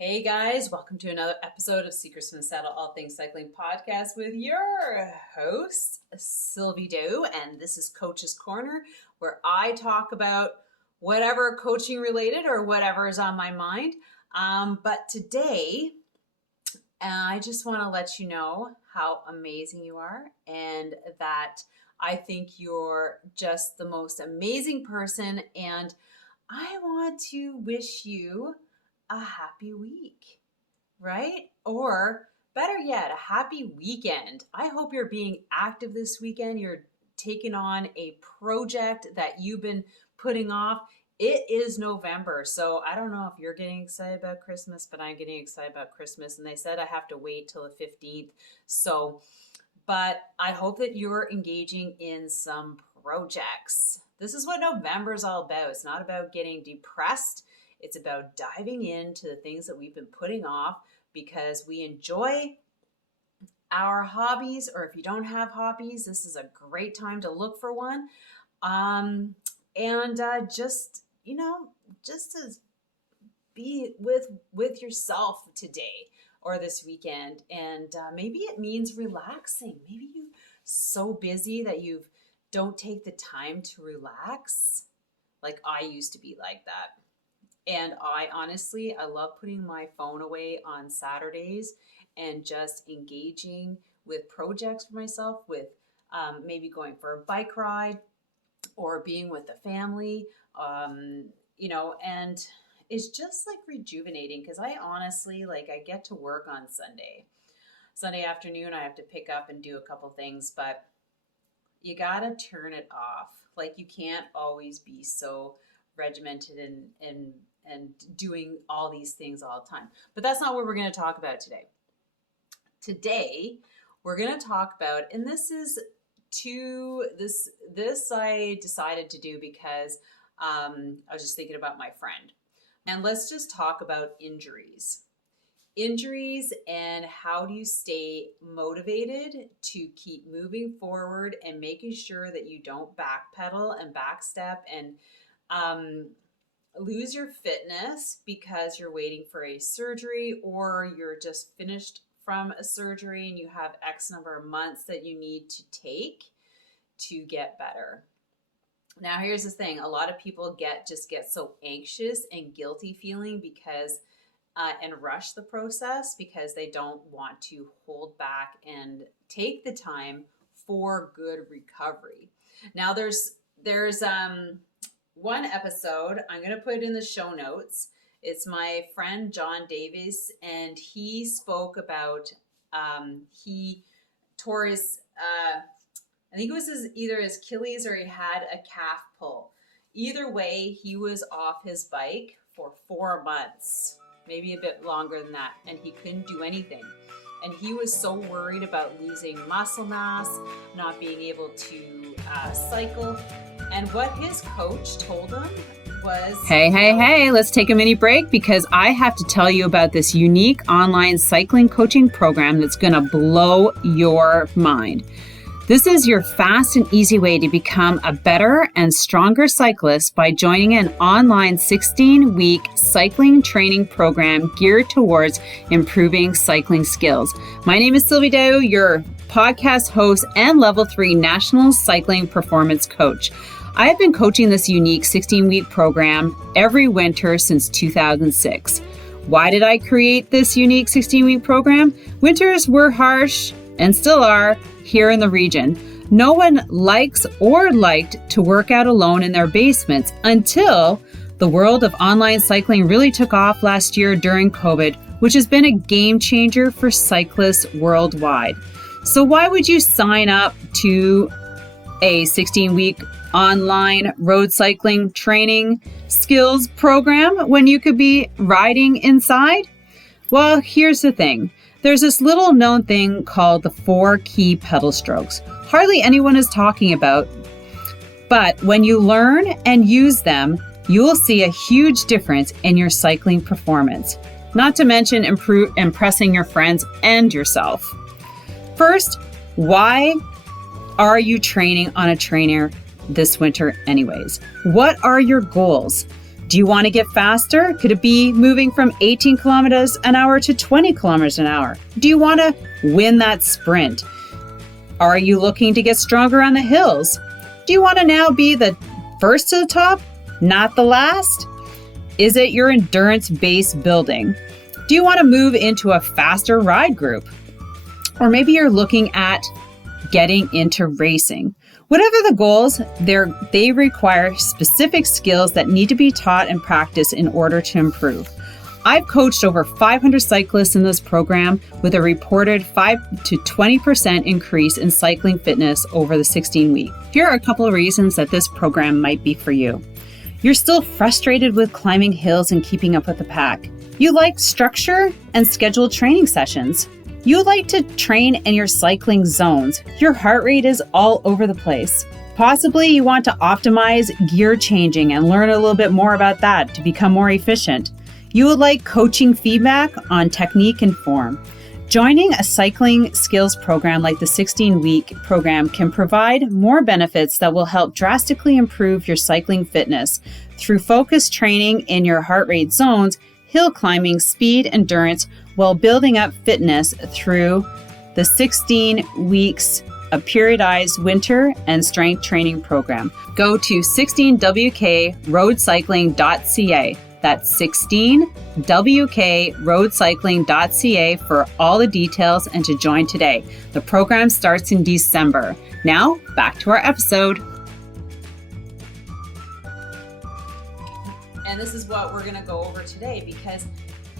Hey guys, welcome to another episode of Secrets from the Saddle, All Things Cycling Podcast with your host, Sylvie, and this is Coach's Corner, where I talk about whatever coaching related or whatever is on my mind. But today, I just want to let you know how amazing you are and that I think you're just the most amazing person, and I want to wish you a happy week, right? Or better yet, a happy weekend. I hope you're being active this weekend. You're taking on a project that you've been putting off. It is November, so I don't know if you're getting excited about Christmas, but I'm getting excited about Christmas. And they said I have to wait till the 15th. But I hope that you're engaging in some projects. This is what November is all about. It's not about getting depressed. It's about diving into the things that we've been putting off because we enjoy our hobbies, or if you don't have hobbies, this is a great time to look for one. Just to be with yourself today or this weekend. And maybe it means relaxing. Maybe you're so busy that you don't take the time to relax. Like I used to be like that. And I love putting my phone away on Saturdays and just engaging with projects for myself, with maybe going for a bike ride or being with the family, and it's just like rejuvenating because I get to work on Sunday afternoon. I have to pick up and do a couple things, but you got to turn it off. Like you can't always be so regimented and doing all these things all the time. But that's not what we're going to talk about today. Today, we're going to talk about, and this I decided to do because I was just thinking about my friend. And let's just talk about injuries. Injuries and how do you stay motivated to keep moving forward and making sure that you don't backpedal and backstep and lose your fitness because you're waiting for a surgery or you're just finished from a surgery and you have X number of months that you need to take to get better. Now, here's the thing. A lot of people get so anxious and guilty feeling because and rush the process because they don't want to hold back and take the time for good recovery. Now, there's one episode, I'm going to put it in the show notes. It's my friend Jon Davis, and he spoke about, he tore his, I think it was either his Achilles or he had a calf pull. Either way, he was off his bike for 4 months, maybe a bit longer than that, and he couldn't do anything. And he was so worried about losing muscle mass, not being able to cycle. And what his coach told him was... Hey, let's take a mini break because I have to tell you about this unique online cycling coaching program that's going to blow your mind. This is your fast and easy way to become a better and stronger cyclist by joining an online 16-week cycling training program geared towards improving cycling skills. My name is Sylvie, your podcast host and Level 3 National Cycling Performance Coach. I have been coaching this unique 16-week program every winter since 2006. Why did I create this unique 16-week program? Winters were harsh and still are here in the region. No one likes or liked to work out alone in their basements until the world of online cycling really took off last year during COVID, which has been a game changer for cyclists worldwide. So why would you sign up to a 16-week online road cycling training skills program when you could be riding inside? Well, here's the thing. There's this little known thing called the 4 key pedal strokes. Hardly anyone is talking about, but when you learn and use them, you will see a huge difference in your cycling performance, not to mention impressing your friends and yourself. First, why are you training on a trainer this winter anyways? What are your goals? Do you want to get faster? Could it be moving from 18 kilometers an hour to 20 kilometers an hour? Do you want to win that sprint? Are you looking to get stronger on the hills? Do you want to now be the first to the top, not the last? Is it your endurance base building? Do you want to move into a faster ride group? Or maybe you're looking at getting into racing. Whatever the goals, they require specific skills that need to be taught and practiced in order to improve. I've coached over 500 cyclists in this program with a reported 5 to 20% increase in cycling fitness over the 16 weeks. Here are a couple of reasons that this program might be for you. You're still frustrated with climbing hills and keeping up with the pack. You like structure and scheduled training sessions. You like to train in your cycling zones. Your heart rate is all over the place. Possibly you want to optimize gear changing and learn a little bit more about that to become more efficient. You would like coaching feedback on technique and form. Joining a cycling skills program like the 16-week program can provide more benefits that will help drastically improve your cycling fitness through focused training in your heart rate zones, hill climbing, speed, endurance, while building up fitness through the 16 weeks of periodized winter and strength training program. Go to 16wkroadcycling.ca. That's 16wkroadcycling.ca for all the details and to join today. The program starts in December. Now, back to our episode. And this is what we're going to go over today, because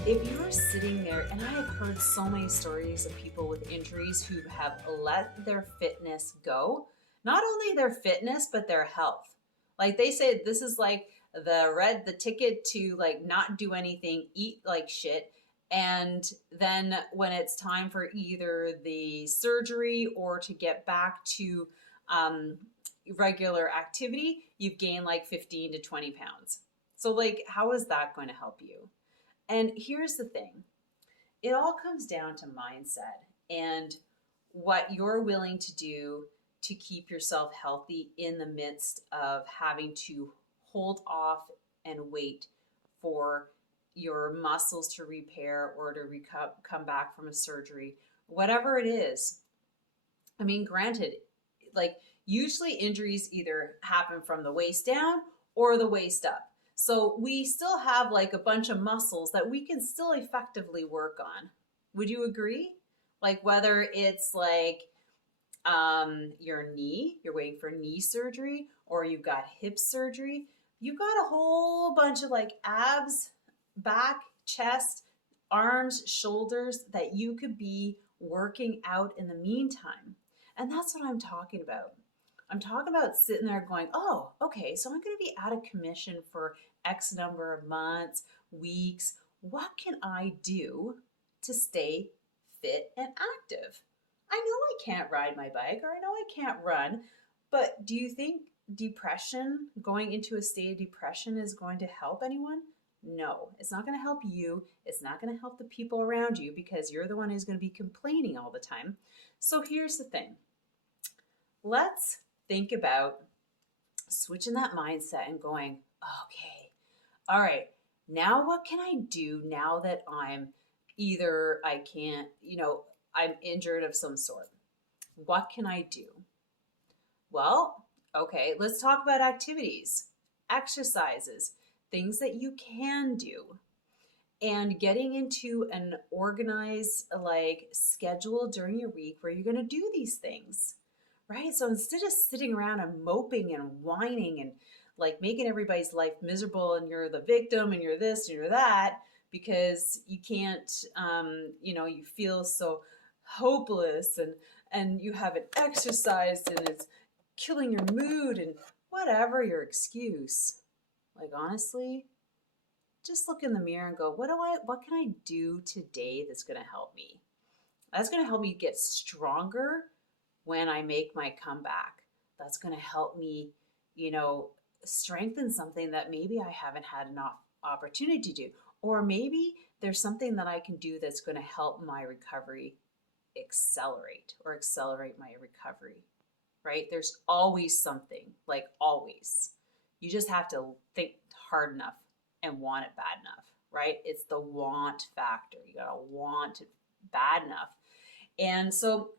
if you're sitting there, and I have heard so many stories of people with injuries who have let their fitness go, not only their fitness, but their health. Like they say, this is like the ticket to like not do anything, eat like shit. And then when it's time for either the surgery or to get back to regular activity, you've gained like 15 to 20 pounds. So like, how is that going to help you? And here's the thing. It all comes down to mindset and what you're willing to do to keep yourself healthy in the midst of having to hold off and wait for your muscles to repair or to come back from a surgery, whatever it is. I mean, granted, like usually injuries either happen from the waist down or the waist up. So we still have like a bunch of muscles that we can still effectively work on. Would you agree? Like whether it's like your knee, you're waiting for knee surgery, or you've got hip surgery, you've got a whole bunch of like abs, back, chest, arms, shoulders that you could be working out in the meantime. And that's what I'm talking about. I'm talking about sitting there going, oh, okay, so I'm going to be out of commission for X number of months, weeks. What can I do to stay fit and active? I know I can't ride my bike, or I know I can't run, but do you think depression, going into a state of depression, is going to help anyone? No, it's not going to help you. It's not going to help the people around you because you're the one who's going to be complaining all the time. So here's the thing. Let's think about switching that mindset and going, okay, all right, now what can I do now that I'm either I can't, I'm injured of some sort? What can I do? Well, okay, let's talk about activities, exercises, things that you can do, and getting into an organized like schedule during your week where you're going to do these things. Right? So instead of sitting around and moping and whining and like making everybody's life miserable and you're the victim and you're this and you're that because you can't, you feel so hopeless and you haven't exercised and it's killing your mood and whatever your excuse. Like honestly, just look in the mirror and go, what can I do today that's going to help me? That's going to help me get stronger when I make my comeback. That's going to help me, strengthen something that maybe I haven't had enough opportunity to do. Or maybe there's something that I can do that's going to help my recovery accelerate my recovery, right? There's always something, like always. You just have to think hard enough and want it bad enough, right? It's the want factor. You gotta want it bad enough. And so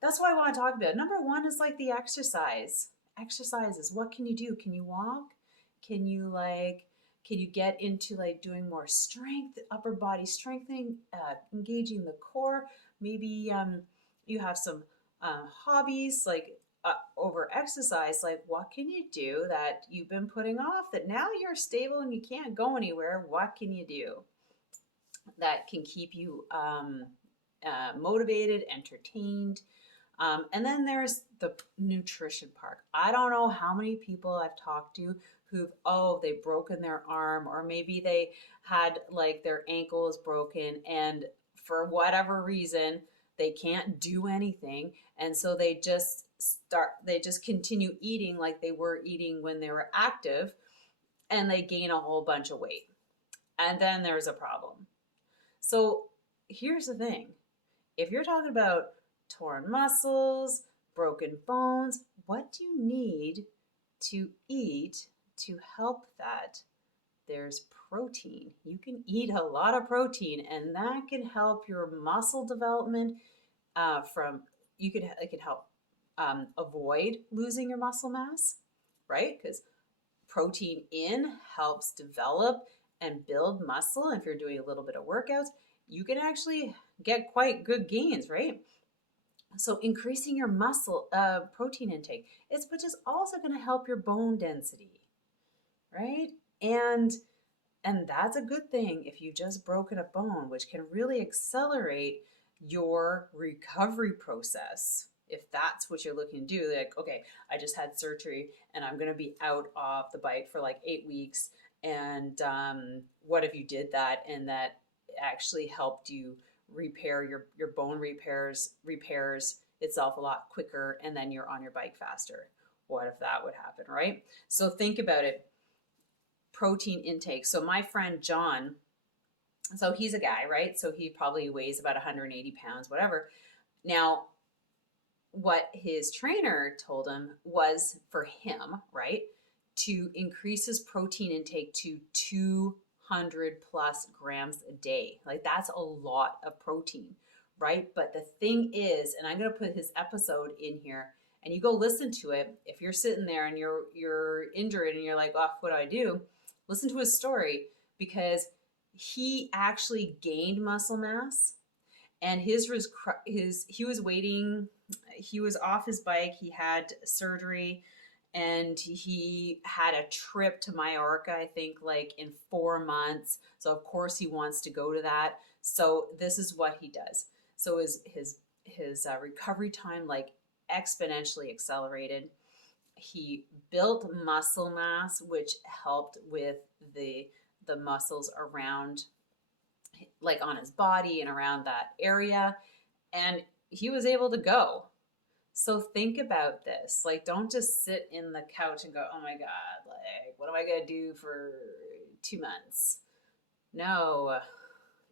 that's what I want to talk about. Number one is like the exercise. Exercises. What can you do? Can you walk? Can you can you get into like doing more strength, upper body strengthening, engaging the core? Maybe you have some hobbies like over exercise. Like, what can you do that you've been putting off that now you're stable and you can't go anywhere? What can you do that can keep you motivated, entertained? And then there's the nutrition part. I don't know how many people I've talked to who've, they've broken their arm, or maybe they had like their ankle is broken, and for whatever reason, they can't do anything. And so they just continue eating like they were eating when they were active, and they gain a whole bunch of weight. And then there's a problem. So here's the thing. If you're talking about torn muscles, broken bones, what do you need to eat to help that? There's protein. You can eat a lot of protein, and that can help your muscle development. It can help avoid losing your muscle mass, right? Because protein in helps develop and build muscle. And if you're doing a little bit of workouts, you can actually get quite good gains, right? So increasing your muscle protein intake, which is also going to help your bone density, right? And that's a good thing if you just broken a bone, which can really accelerate your recovery process. If that's what you're looking to do, like, okay, I just had surgery and I'm going to be out of the bike for like 8 weeks. And what if you did that and that actually helped you repair your bone repairs itself a lot quicker, and then you're on your bike faster? What if that would happen, right? So think about it. Protein intake. So my friend John, so he's a guy, right? So he probably weighs about 180 pounds, whatever. Now, what his trainer told him was for him, right, to increase his protein intake to 200 plus grams a day. Like, that's a lot of protein, right? But the thing is, and I'm going to put his episode in here, and you go listen to it. If you're sitting there and you're injured and you're like, oh, what do I do? Listen to his story, because he actually gained muscle mass, and he was waiting. He was off his bike. He had surgery, and he had a trip to Mallorca, I think, like in 4 months. So of course he wants to go to that. So this is what he does. So his recovery time like exponentially accelerated. He built muscle mass, which helped with the muscles around, like on his body and around that area, and he was able to go. So think about this. Like, don't just sit in the couch and go, oh my God, like, what am I going to do for 2 months? No,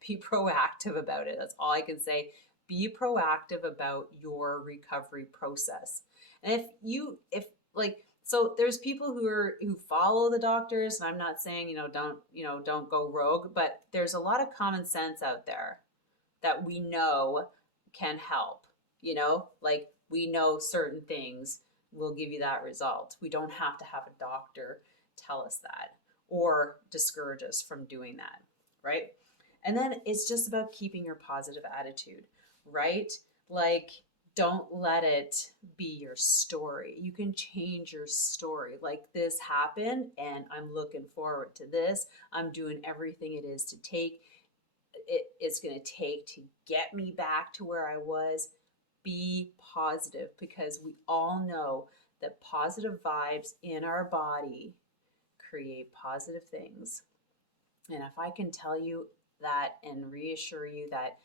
be proactive about it. That's all I can say. Be proactive about your recovery process. And so there's people who follow the doctors, and I'm not saying, don't go rogue, but there's a lot of common sense out there that we know can help, like we know certain things will give you that result. We don't have to have a doctor tell us that or discourage us from doing that, right? And then it's just about keeping your positive attitude, right? Like, don't let it be your story. You can change your story. Like, this happened and I'm looking forward to this. I'm doing everything it's going to take to get me back to where I was. Be positive, because we all know that positive vibes in our body create positive things. And if I can tell you that and reassure you that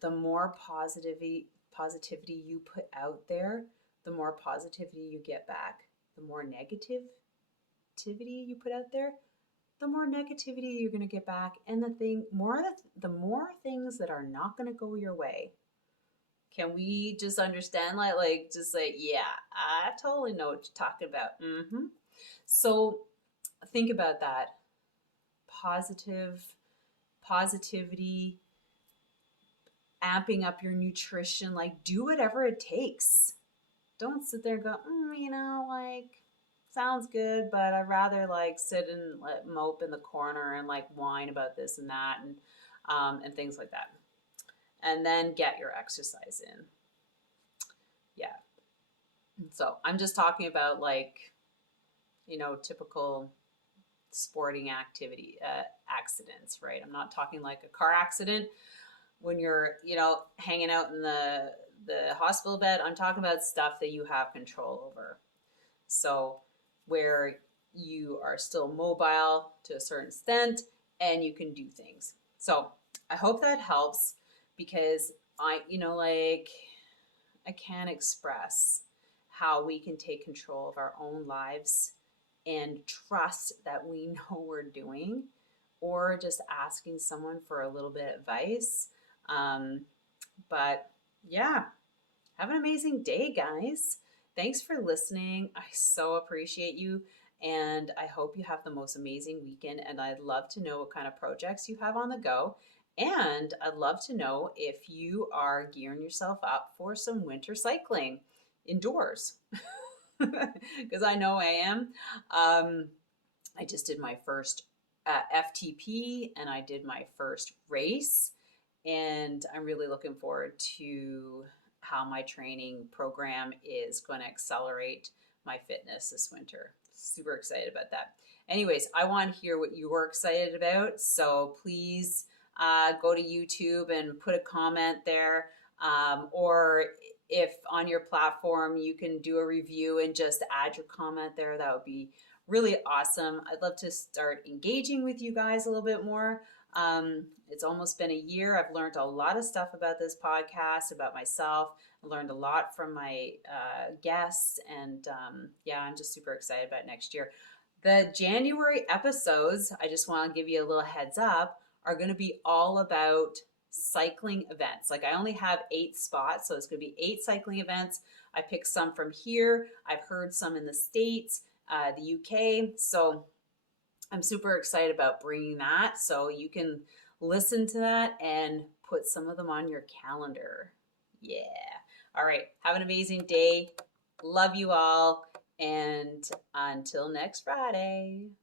the more positivity you put out there, the more positivity you get back. The more negativity you put out there, the more negativity you're going to get back. And the more things that are not going to go your way. Can we just understand just say, yeah, I totally know what you're talking about. So think about that. positivity, amping up your nutrition. Like, do whatever it takes. Don't sit there and go, like, sounds good, but I'd rather like sit and mope in the corner and like whine about this and that and things like that. And then get your exercise in. Yeah. So I'm just talking about like, typical sporting activity accidents, right? I'm not talking like a car accident when you're, hanging out in the hospital bed. I'm talking about stuff that you have control over. So where you are still mobile to a certain extent and you can do things. So I hope that helps, because I can't express how we can take control of our own lives and trust that we know what we're doing, or just asking someone for a little bit of advice. But yeah, have an amazing day, guys. Thanks for listening. I so appreciate you. And I hope you have the most amazing weekend. And I'd love to know what kind of projects you have on the go. And I'd love to know if you are gearing yourself up for some winter cycling indoors, because I know I am. I just did my first FTP and I did my first race. And I'm really looking forward to how my training program is going to accelerate my fitness this winter. Super excited about that. Anyways, I want to hear what you're excited about. So please go to YouTube and put a comment there. Or if on your platform you can do a review and just add your comment there, that would be really awesome. I'd love to start engaging with you guys a little bit more. It's almost been a year. I've learned a lot of stuff about this podcast, about myself. I learned a lot from my guests, and I'm just super excited about next year. The January episodes, I just want to give you a little heads up, are going to be all about cycling events. Like, I only have 8 spots, so it's going to be 8 cycling events. I picked some from here. I've heard some in the States, the UK. So I'm super excited about bringing that, so you can listen to that and put some of them on your calendar. Yeah. All right. Have an amazing day. Love you all. And until next Friday.